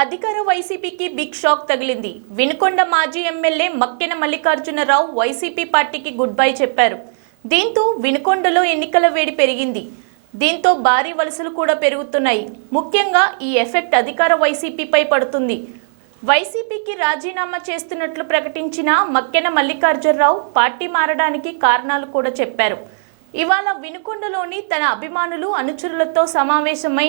అధికార వైసీపీకి big shock తగిలింది. వినుకొండ మాజీ ఎమ్మెల్యే మక్కెన మల్లికార్జునరావు వైసీపీ పార్టీకి గుడ్ బై చెప్పారు. దీంతో వినుకొండలో ఎన్నికల వేడి పెరిగింది. దీంతో భారీ వలసలు కూడా పెరుగుతున్నాయి. ముఖ్యంగా ఈ ఎఫెక్ట్ అధికార వైసీపీపై పడుతుంది. వైసీపీకి రాజీనామా చేస్తున్నట్లు ప్రకటించిన మక్కెన మల్లికార్జునరావు పార్టీ మారడానికి కారణాలు కూడా చెప్పారు. ఇవాళ వినుకొండలోని తన అభిమానులు అనుచరులతో సమావేశమై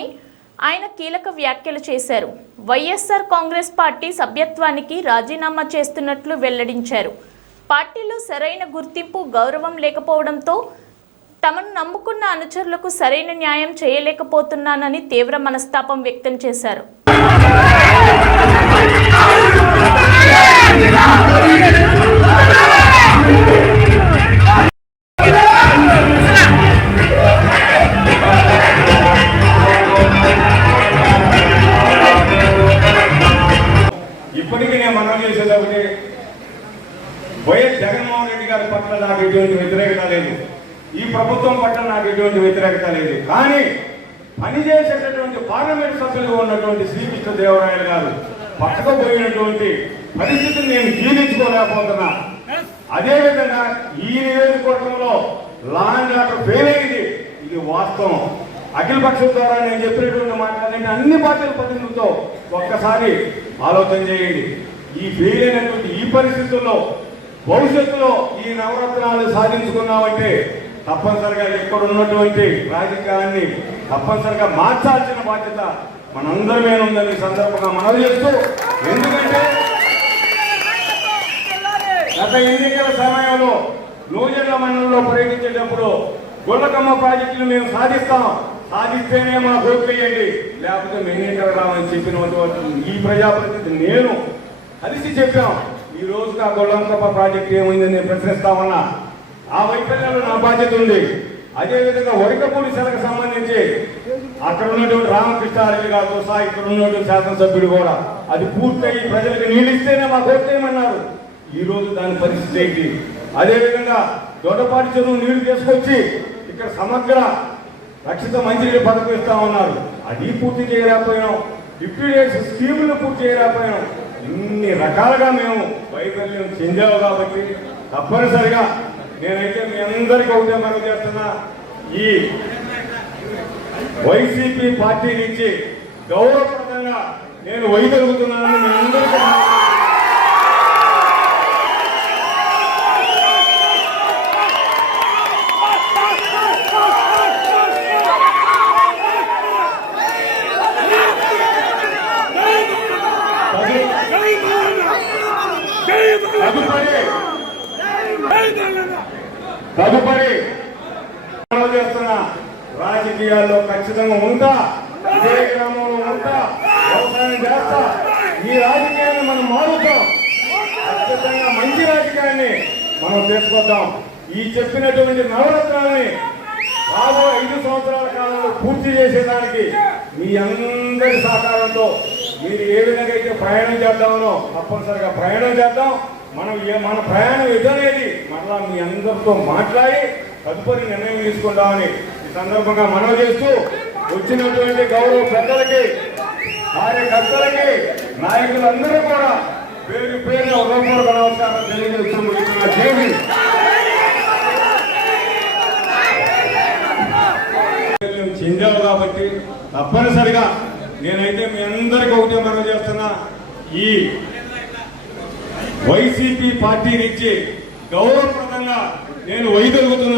ఆయన కీలక వ్యాఖ్యలు చేశారు. వైఎస్ఆర్ కాంగ్రెస్ పార్టీ సభ్యత్వానికి రాజీనామా చేస్తున్నట్లు వెల్లడించారు. పార్టీలో సరైన గుర్తింపు గౌరవం లేకపోవడంతో తమను నమ్ముకున్న అనుచరులకు సరైన న్యాయం చేయలేకపోతున్నానని తీవ్ర మనస్తాపం వ్యక్తం చేశారు. ఇప్పటికీ గారి పట్ల నాకు ఎటువంటి వ్యతిరేకత లేదు. ఈ ప్రభుత్వం పట్ల నాకు ఎటువంటి వ్యతిరేకత లేదు. కానీ పనిచేసేటటువంటి పార్లమెంట్ సభ్యులుగా ఉన్నటువంటి శ్రీకృష్ణ దేవరాయలు గారు పట్టకపోయినటువంటి పరిస్థితిని నేను జీర్ణించుకోలేకపోతున్నా. అదేవిధంగా ఈ నియోజకవర్గంలో లా అండ్ ఆర్డర్ ఫెయిల్ అయింది. ఇది వాస్తవం. అఖిల పక్షం ద్వారా నేను చెప్పినటువంటి మాట్లాడండి అన్ని పార్టీల ప్రతినిధులతో ఒక్కసారి ఆలోచన చేయండి. ఈ ఫెయిల్ అయినటువంటి ఈ పరిస్థితుల్లో భవిష్యత్తులో ఈ నవరత్నాలు సాధించుకున్నామంటే తప్పనిసరిగా ఇక్కడ ఉన్నటువంటి రాజకీయాన్ని తప్పనిసరిగా మార్చాల్సిన బాధ్యత మనందరి మీద ఉందని సందర్భంగా మనవి చేస్తూ ఎందుకంటే గత ఎన్నికల సమయంలో నూజెండ్ల మండలంలో పర్యటించేటప్పుడు గొల్లకమ్మ ప్రాజెక్టులు మేము సాధిస్తాం. సాధిస్తేనే మన ఓట్లు లేకపోతే మేము ఎన్నికలు రామని చెప్పినటువంటి ఈ ప్రజాప్రతినిధి నేను కలిసి చెప్పాం. ఈ రోజున ఆ ప్రాజెక్ట్ ఏమైందని నేను ప్రశ్నిస్తా ఉన్నా. ఆ వైఫల్యంలో నా బాధ్యత ఉంది. అదేవిధంగా వరికపూడి సెలకు సంబంధించి అక్కడ ఉన్నటువంటి రామకృష్ణారెడ్డి గారితో సహా ఇక్కడ ఉన్నటువంటి శాసనసభ్యుడు కూడా అది పూర్తయి ప్రజలకు నీళ్ళిస్తేనే మాకు వస్తేయమన్నారు ఈ రోజు దాని పరిస్థితి ఏంటి? అదేవిధంగా దొడ్డపాటి చెరువు నీళ్ళు తీసుకొచ్చి ఇక్కడ సమగ్ర రక్షిత మంచినీళ్ళు పథకం ఇస్తా ఉన్నారు. అది పూర్తి చేయలేకపోయాం. డిప్యూటేషన్ స్కీములు పూర్తి చేయలేకపోయాం. ఇన్ని రకాలుగా మేము వైఫల్యం చెందాము కాబట్టి తప్పనిసరిగా నేనైతే మీ అందరికీ ఒకటే మనం చేస్తున్నా. ఈ వైసీపీ పార్టీ నుంచి గౌరవప్రదంగా నేను వైదొలుగుతున్నానని మీ అందరికీ తదుపరి తదుపరి చేస్తున్న రాజకీయాల్లో ఖచ్చితంగా ఉంటా ఇదే గ్రామంలో ఉంటా వ్యవసాయం చేస్తా ఈ రాజకీయాన్ని మనం మారుతాం ఖచ్చితంగా మంచి రాజకీయాన్ని మనం తీసుకొద్దాం ఈ చెప్పినటువంటి నవరత్నాన్ని రాబో ఐదు సంవత్సరాల కాలంలో పూర్తి చేసేదానికి మీ అందరి సహకారంతో మీరు ఏ విధంగా అయితే ప్రయాణం చేద్దామనో తప్పనిసరిగా ప్రయాణం చేద్దాం. మనం ఏ మన ప్రయాణం ఎదురనేది మరలా మీ అందరితో మాట్లాడి తదుపరి నిర్ణయం తీసుకుంటామని ఈ సందర్భంగా మనవి చేస్తూ వచ్చినటువంటి గౌరవ పెద్దలకి కార్యకర్తలకి నాయకులందరూ కూడా పేరు పేరు ఒకరు నమస్కారం తెలియజేస్తూ ముగిస్తున్న. చెందావు కాబట్టి తప్పనిసరిగా నేనైతే మీ అందరికీ ఒకటే మనం చేస్తున్నా. ఈ వైసీపీ పార్టీ నుంచి గౌరవప్రదంగా నేను వైదొలుగుతున్నాను